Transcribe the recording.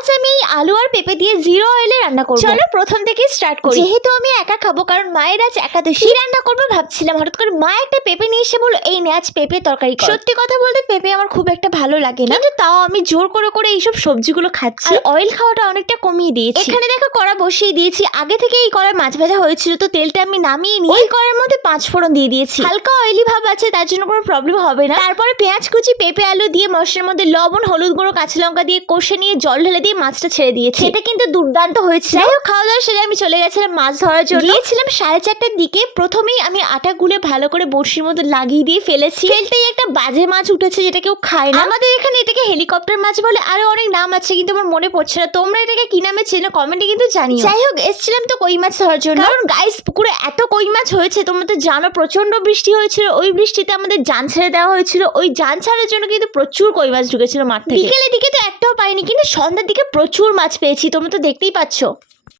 আজ আমি আলু আর পেঁপে দিয়ে জিরো অয়েলে রান্না করব। চলো প্রথম থেকে স্টার্ট করি। যেহেতু আমি একা খাব কারণ মায়ের আজ একাদশী। রান্না করব ভাবছিলাম হঠাৎ করে মা একটা পেঁপে নিয়ে এসে বলল এই নে আজ পেঁপে তরকারি সত্যি কথা বলতে পেঁপে আমার খুব একটা ভালো লাগে না। কিন্তু তাও আমি জোর করে করে এইসব সবজিগুলো খাচ্ছি। অয়েল খাওয়াটা অনেকটা কমিয়ে দিয়েছি। এখানে দেখো কড়া বসিয়ে দিয়েছি। আগে থেকে এই কড়ায় মাছ ভাজা হয়েছিল তো তেলটা আমি নামিয়ে নিয়ে ওই কড়ার মধ্যে পাঁচ ফোড়ন দিয়ে দিয়েছি। হালকা অয়েলি ভাব আছে তার জন্য কোনো প্রবলেম হবে না। তারপরে পেঁয়াজ কুচি পেঁপে আলু দিয়ে মশলার মধ্যে লবণ হলুদ গুঁড়ো কাঁচা লঙ্কা দিয়ে কষে নিয়ে জল ঢেলে দিয়ে মাছটা ছেড়ে দিয়েছি। এটা কিন্তু দুর্দান্ত হয়েছে। যাই হোক খাওয়া দাওয়া সেরে আমি চলে গেছিলাম মাছ ধরার জন্য। গিয়েছিলাম সাড়ে চারটার দিকে। প্রথমেই আমি আটা গুলে ভালো করে বড়শির মধ্যে লাগিয়ে দিয়ে ফেলেছি। ফেলতেই একটা বাজে মাছ উঠেছে যেটা কেউ খায় না। আমাদের এখানে এটাকে হেলিকপ্টার মাছ বলে আরও অনেক নাম আছে কিন্তু আমার মনে পড়ছে না। তোমরা এটাকে কি নামে চেনো? কমেন্টে কিন্তু জানিও। যাই হোক এসেছিলাম তো কই মাছ ধরার জন্য। কারণ গাইস পুকুরে এত কই মাছ হয়েছে তোমরা তো জানো প্রচণ্ড বৃষ্টি হয়েছিল। ওই বৃষ্টিতে আমাদের জান ছেড়ে দেওয়া হয়েছিল। ওই জান ছাড়ার জন্য কিন্তু প্রচুর কই মাছ ঢুকেছিল মাঠ থেকে। বিকেলের দিকে তো একটাও পাইনি কিন্তু সন্ধ্যার দিকে প্রচুর মাছ পেয়েছি তোমরা তো দেখতেই পাচ্ছ।